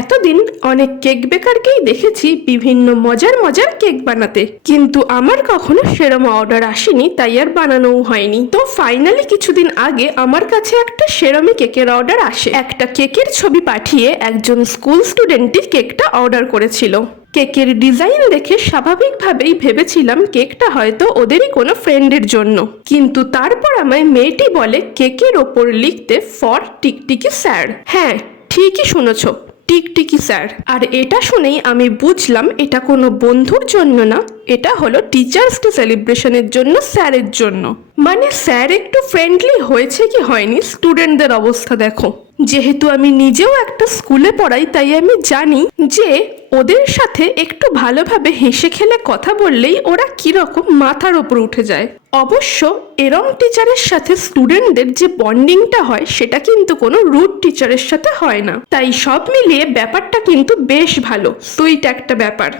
এতদিন অনেক কেক বেকারকেই দেখেছি বিভিন্ন মজার মজার কেক বানাতে, কিন্তু আমার কখনো সেরম অর্ডার আসেনি, তাই আর বানানোও হয়নি। তো ফাইনালি কিছুদিন আগে আমার কাছে একটা সেরমই কেকের অর্ডার আসে। একটা কেকের ছবি পাঠিয়ে একজন স্কুল স্টুডেন্টই কেকটা অর্ডার করেছিল। কেকের ডিজাইন দেখে স্বাভাবিকভাবেই ভেবেছিলাম কেকটা হয়তো ওদেরই কোনো ফ্রেন্ডের জন্য, কিন্তু তারপর আমায় মেয়েটি বলে কেকের ওপর লিখতে ফর টিকটিকি স্যার। হ্যাঁ, ঠিকই শুনেছ, টিকটিকি স্যার। আর এটা শুনেই আমি বুঝলাম এটা কোনো বন্ধুর জন্য না, এটা হলো টিচার্স ডে সেলিব্রেশনের জন্য স্যারের জন্য। মানে স্যার একটু ফ্রেন্ডলি হয়েছে কি হয়নি, স্টুডেন্টদের অবস্থা দেখো। যেহেতু আমি নিজেও একটা স্কুলে পড়াই, তাই আমি জানি যে ওদের সাথে একটু ভালোভাবে হেসে খেলে কথা বললেই ওরা কিরকম মাথার ওপর উঠে যায়। অবশ্য এরম টিচারের সাথে স্টুডেন্টদের যে বন্ডিংটা হয় সেটা কিন্তু কোনো রুড টিচারের সাথে হয় না। তাই সব মিলিয়ে ব্যাপারটা কিন্তু বেশ ভালো, সুইট একটা ব্যাপার।